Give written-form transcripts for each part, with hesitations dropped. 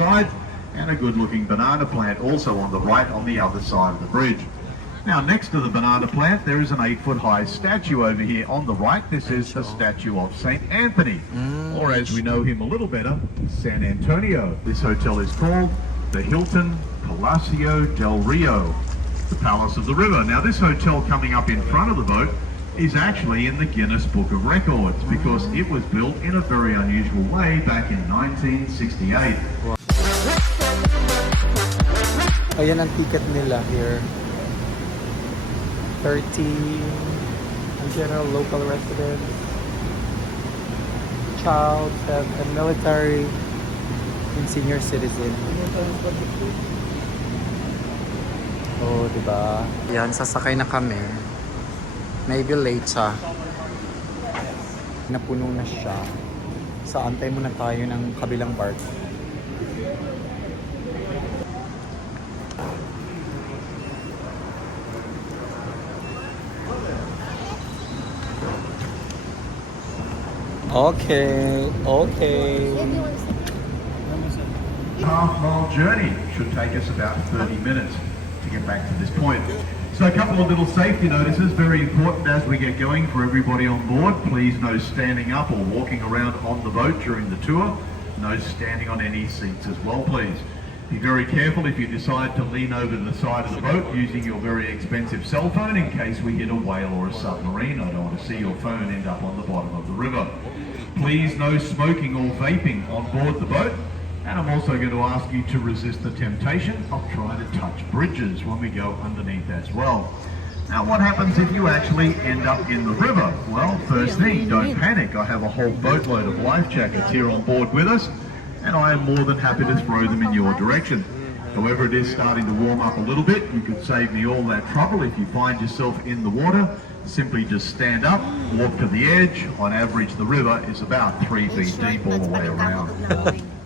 side, and a good-looking banana plant also on the right on the other side of the bridge. Now, next to the banana plant, there is an 8-foot-high statue over here on the right. This is the statue of St. Anthony, or as we know him a little better, San Antonio. This hotel is called the Hilton Palacio del Rio, the Palace of the River. Now, this hotel coming up in front of the boat is actually in the Guinness Book of Records because it was built in a very unusual way back in 1968. Ayan ang ticket nila here. 30 in general, local residents, child, and military, and senior citizen. Oh, diba? Yan, sasakay na kami. Maybe late siya. Napuno na siya. So, antay muna tayo ng kabilang bark. Okay. Half-mile journey should take us about 30 minutes to get back to this point. So a couple of little safety notices, very important as we get going for everybody on board. Please no standing up or walking around on the boat during the tour. No standing on any seats as well, please. Be very careful if you decide to lean over to the side of the boat using your very expensive cell phone in case we hit a whale or a submarine. I don't want to see your phone end up on the bottom of the river. Please no smoking or vaping on board the boat. And I'm also going to ask you to resist the temptation of trying to touch bridges when we go underneath as well. Now, what happens if you actually end up in the river? Well, first thing, don't panic. I have a whole boatload of life jackets here on board with us, and I am more than happy to throw them in your direction. However, it is starting to warm up a little bit. You could save me all that trouble if you find yourself in the water. Simply just stand up, walk to the edge. On average, the river is about 3 feet deep all the way around.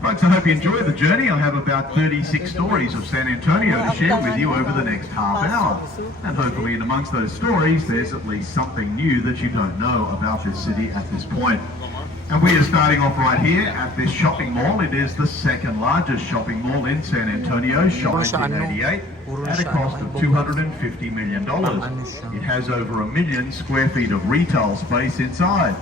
Right, so I hope you enjoy the journey. I have about 36 stories of San Antonio to share with you over the next half hour. And hopefully in amongst those stories, there's at least something new that you don't know about this city at this point. And we are starting off right here at this shopping mall. It is the second largest shopping mall in San Antonio, shot in 1988 at a cost of $250 million. It has over 1 million square feet of retail space inside,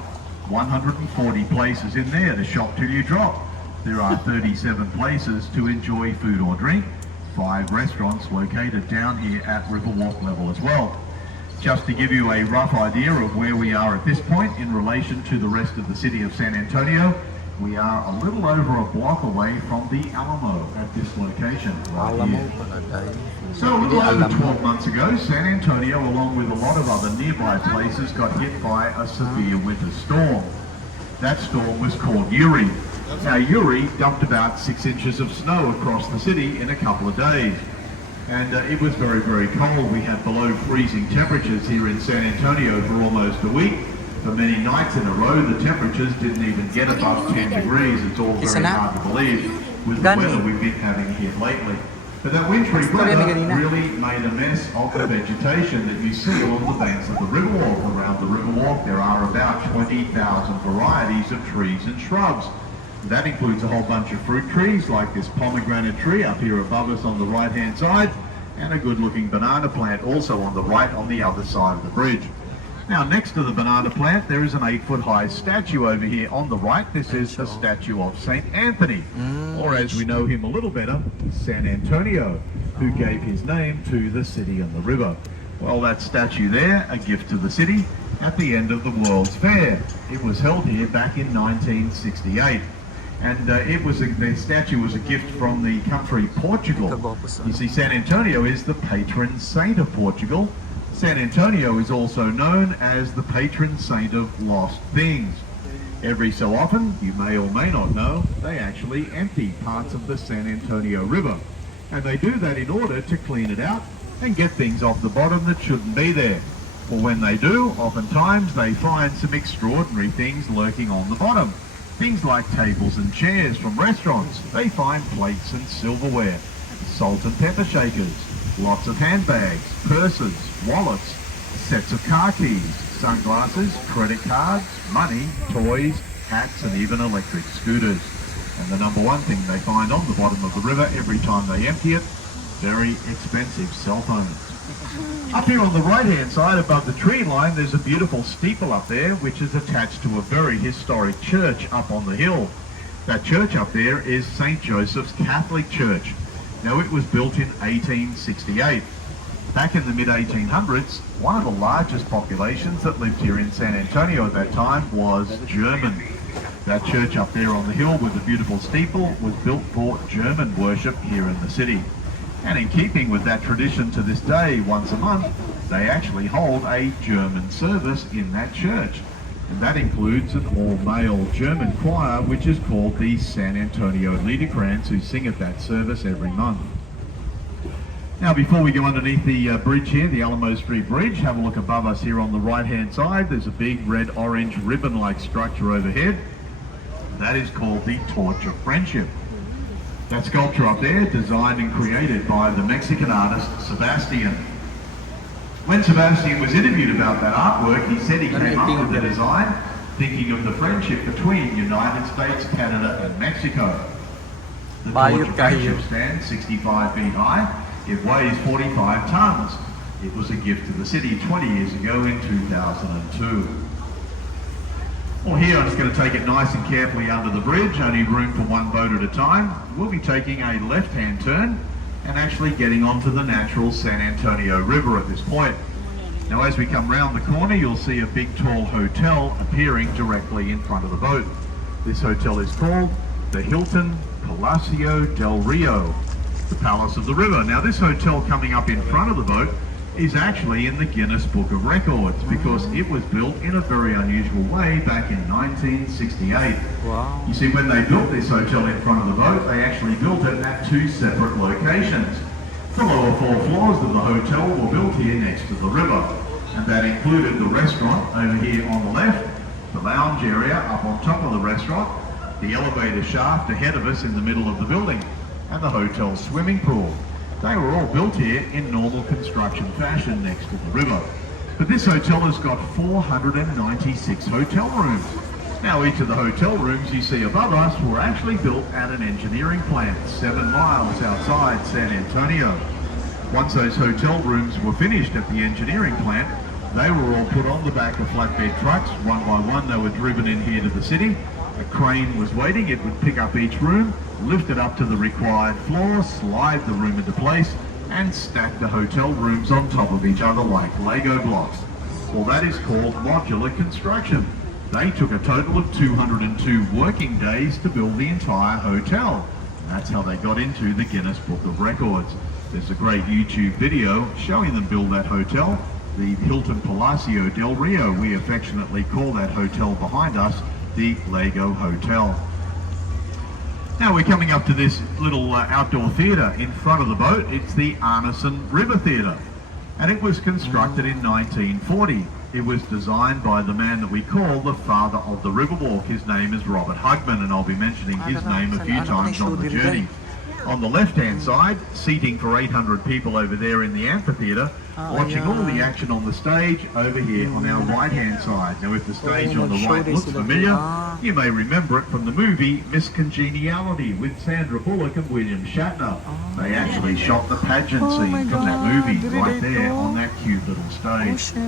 140 places in there to shop till you drop. There are 37 places to enjoy food or drink, 5 restaurants located down here at Riverwalk level as well. Just to give you a rough idea of where we are at this point in relation to the rest of the city of San Antonio, we are a little over a block away from the Alamo at this location right here. So a little over 12 months ago, San Antonio, along with a lot of other nearby places, got hit by a severe winter storm. That storm was called Uri. Now Uri dumped about 6 inches of snow across the city in a couple of days. And it was very, very cold. We had below freezing temperatures here in San Antonio for almost a week. For many nights in a row, the temperatures didn't even get above 10 degrees. It's all very hard to believe with the weather we've been having here lately. But that wintry weather really made a mess of the vegetation that you see along the banks of the Riverwalk. Around the Riverwalk, there are about 20,000 varieties of trees and shrubs. That includes a whole bunch of fruit trees like this pomegranate tree up here above us on the right hand side, and a good looking banana plant also on the right on the other side of the bridge. Now next to the banana plant there is an 8-foot-high statue over here on the right. This is the statue of St. Anthony, or as we know him a little better, San Antonio, who gave his name to the city and the river. Well, that statue there, a gift to the city at the end of the World's Fair. It was held here back in 1968. And the statue was a gift from the country Portugal. You see, San Antonio is the patron saint of Portugal. San Antonio is also known as the patron saint of lost things. Every so often, you may or may not know, they actually empty parts of the San Antonio River. And they do that in order to clean it out and get things off the bottom that shouldn't be there. For when they do, oftentimes they find some extraordinary things lurking on the bottom. Things like tables and chairs from restaurants. They find plates and silverware, salt and pepper shakers, lots of handbags, purses, wallets, sets of car keys, sunglasses, credit cards, money, toys, hats and even electric scooters. And the number one thing they find on the bottom of the river every time they empty it, very expensive cell phones. Up here on the right-hand side above the tree line, there's a beautiful steeple up there which is attached to a very historic church up on the hill. That church up there is St. Joseph's Catholic Church. Now, it was built in 1868. Back in the mid-1800s, one of the largest populations that lived here in San Antonio at that time was German. That church up there on the hill with the beautiful steeple was built for German worship here in the city. And in keeping with that tradition to this day, once a month, they actually hold a German service in that church. And that includes an all-male German choir, which is called the San Antonio Liederkranz, who sing at that service every month. Now, before we go underneath the bridge here, the Alamo Street Bridge, have a look above us here on the right-hand side. There's a big red-orange ribbon-like structure overhead. That is called the Torch of Friendship. That sculpture up there, designed and created by the Mexican artist Sebastian. When Sebastian was interviewed about that artwork, he said he came up with the design thinking of the friendship between United States, Canada and Mexico. The Torch of Friendship stands 65 feet high. It weighs 45 tons. It was a gift to the city 20 years ago in 2002. Well, here I'm just going to take it nice and carefully under the bridge, only room for one boat at a time. We'll be taking a left-hand turn and actually getting onto the natural San Antonio River at this point. Now, as we come round the corner, you'll see a big tall hotel appearing directly in front of the boat. This hotel is called the Hilton Palacio del Rio, the Palace of the River. Now, this hotel coming up in front of the boat is actually in the Guinness Book of Records because it was built in a very unusual way back in 1968. Wow. You see, when they built this hotel in front of the boat, they actually built it at two separate locations. The lower 4 floors of the hotel were built here next to the river, and that included the restaurant over here on the left, the lounge area up on top of the restaurant, the elevator shaft ahead of us in the middle of the building, and the hotel swimming pool. They were all built here in normal construction fashion next to the river. But this hotel has got 496 hotel rooms. Now, each of the hotel rooms you see above us were actually built at an engineering plant 7 miles outside San Antonio. Once those hotel rooms were finished at the engineering plant, they were all put on the back of flatbed trucks. One by one they were driven in here to the city. A crane was waiting. It would pick up each room, lift it up to the required floor, slide the room into place, and stack the hotel rooms on top of each other like Lego blocks. Well, that is called modular construction. They took a total of 202 working days to build the entire hotel. And that's how they got into the Guinness Book of Records. There's a great YouTube video showing them build that hotel, the Hilton Palacio del Rio. We affectionately call that hotel behind us the Lego Hotel. Now we're coming up to this little outdoor theatre in front of the boat. It's the Arneson River Theatre, and it was constructed in 1940. It was designed by the man that we call the father of the Riverwalk. His name is Robert Hugman, and I'll be mentioning his name a few times on the journey. On the left-hand side, seating for 800 people over there in the amphitheatre, watching all the action on the stage over here on our right-hand side. Now, if the stage on the right looks familiar, you may remember it from the movie Miss Congeniality with Sandra Bullock and William Shatner. They actually shot the pageant scene from that movie right there on that cute little stage.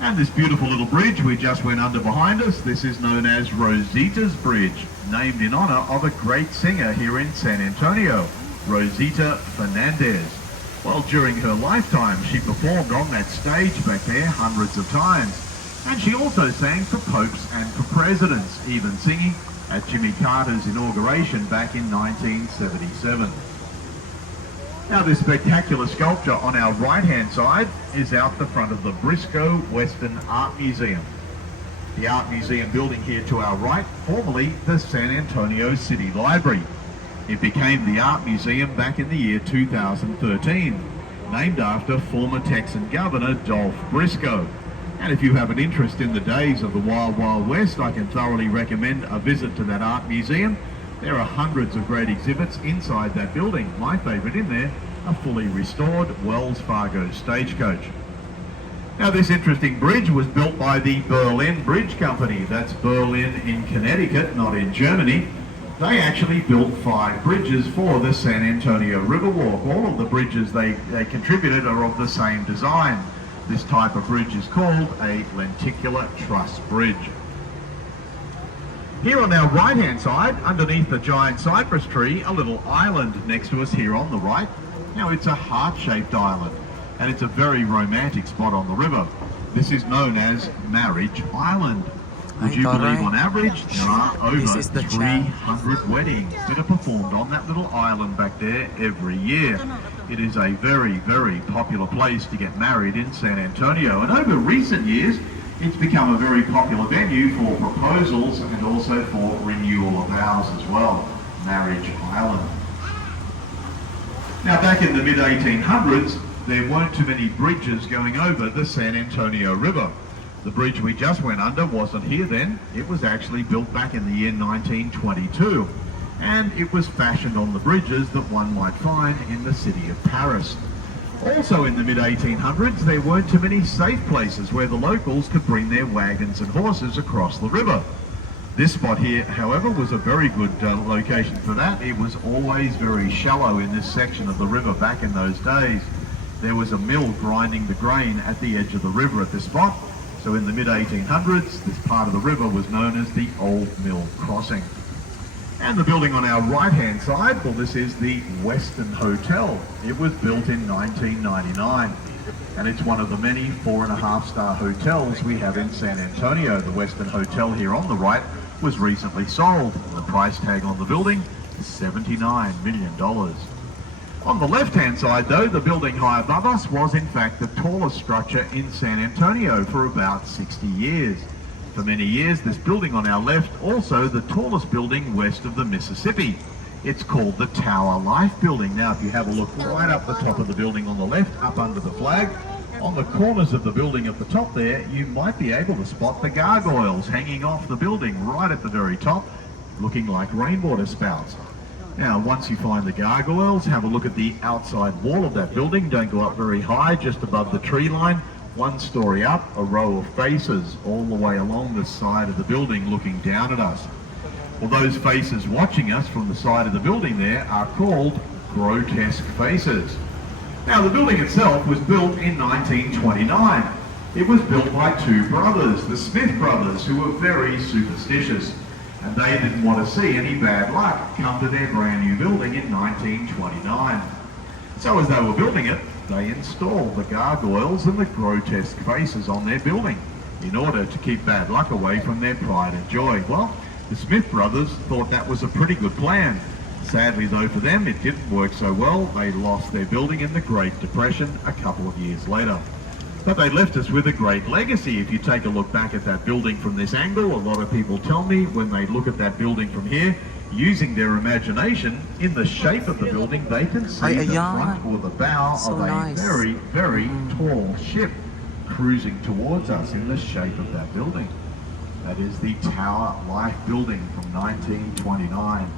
And this beautiful little bridge we just went under behind us, this is known as Rosita's Bridge, named in honor of a great singer here in San Antonio, Rosita Fernandez. Well, during her lifetime, she performed on that stage back there hundreds of times. And she also sang for popes and for presidents, even singing at Jimmy Carter's inauguration back in 1977. Now, this spectacular sculpture on our right-hand side is out the front of the Briscoe Western Art Museum. The Art Museum building here to our right, formerly the San Antonio City Library. It became the Art Museum back in the year 2013, named after former Texan Governor Dolph Briscoe. And if you have an interest in the days of the Wild Wild West, I can thoroughly recommend a visit to that art museum. There are hundreds of great exhibits inside that building. My favourite in there, a fully restored Wells Fargo stagecoach. Now, this interesting bridge was built by the Berlin Bridge Company. That's Berlin in Connecticut, not in Germany. they actually built 5 bridges for the San Antonio Riverwalk. All of the bridges they contributed are of the same design. This type of bridge is called a lenticular truss bridge. Here on our right-hand side, underneath the giant cypress tree, a little island next to us here on the right. Now, it's a heart-shaped island, and it's a very romantic spot on the river. This is known as Marriage Island. Would you believe on average there are over 300 weddings that are performed on that little island back there every year. It is a very, very popular place to get married in San Antonio, and over recent years it's become a very popular venue for proposals and also for renewal of vows as well. Marriage Island. Now, back in the mid-1800s, there weren't too many bridges going over the San Antonio River. The bridge we just went under wasn't here then. It was actually built back in the year 1922, and it was fashioned on the bridges that one might find in the city of Paris. Also in the mid-1800s, there weren't too many safe places where the locals could bring their wagons and horses across the river. This spot here, however, was a very good location for that. It was always very shallow in this section of the river back in those days. There was a mill grinding the grain at the edge of the river at this spot. So in the mid-1800s, this part of the river was known as the Old Mill Crossing. And the building on our right-hand side, well, this is the Westin Hotel. It was built in 1999, and it's one of the many 4.5-star hotels we have in San Antonio. The Westin Hotel here on the right was recently sold. The price tag on the building is $79 million. On the left-hand side, though, the building high above us was in fact the tallest structure in San Antonio for about 60 years. For many years, this building on our left, also the tallest building west of the Mississippi. It's called the Tower Life Building. Now, if you have a look right up the top of the building on the left, up under the flag, on the corners of the building at the top there, you might be able to spot the gargoyles hanging off the building right at the very top, looking like rainwater spouts. Now, once you find the gargoyles, have a look at the outside wall of that building. Don't go up very high, just above the tree line. 1 story up, a row of faces all the way along the side of the building looking down at us. Well, those faces watching us from the side of the building there are called grotesque faces. Now, the building itself was built in 1929. It was built by 2 brothers, the Smith brothers, who were very superstitious, and they didn't want to see any bad luck come to their brand new building in 1929. So as they were building it, they installed the gargoyles and the grotesque faces on their building in order to keep bad luck away from their pride and joy. Well, the Smith brothers thought that was a pretty good plan. Sadly, though, for them, it didn't work so well. They lost their building in the Great Depression a couple of years later. But they left us with a great legacy. If you take a look back at that building from this angle, a lot of people tell me when they look at that building from here, using their imagination, in the shape of the building, they can see the front or the bow of a very, very tall ship cruising towards us in the shape of that building. That is the Tower Life Building from 1929.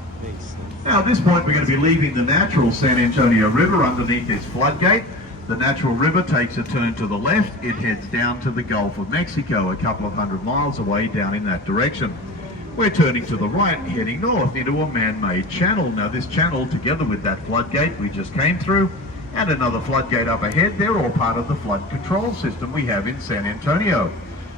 Now, at this point, we're going to be leaving the natural San Antonio River underneath this floodgate. The natural river takes a turn to the left. It heads down to the Gulf of Mexico, a couple of 100 miles away down in that direction. We're turning to the right, heading north into a man-made channel. Now, this channel, together with that floodgate we just came through, and another floodgate up ahead, they're all part of the flood control system we have in San Antonio.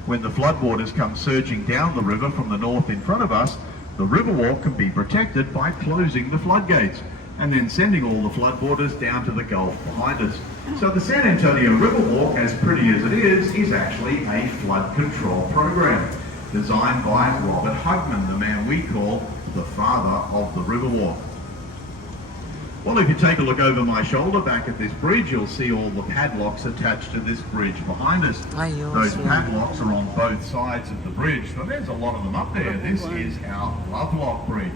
When the floodwaters come surging down the river from the north in front of us, the Riverwalk can be protected by closing the floodgates and then sending all the floodwaters down to the Gulf behind us. So the San Antonio Riverwalk, as pretty as it is actually a flood control program designed by Robert Hugman, the man we call the father of the Riverwalk. Well, if you take a look over my shoulder back at this bridge, you'll see all the padlocks attached to this bridge behind us. Those padlocks are on both sides of the bridge, so there's a lot of them up there. This is our Lovelock Bridge.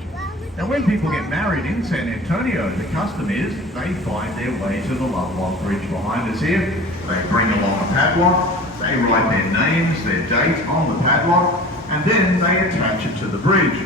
Now, when people get married in San Antonio, the custom is they find their way to the Lovelock Bridge behind us here. They bring along a padlock, they write their names, their date on the padlock, and then they attach it to the bridge.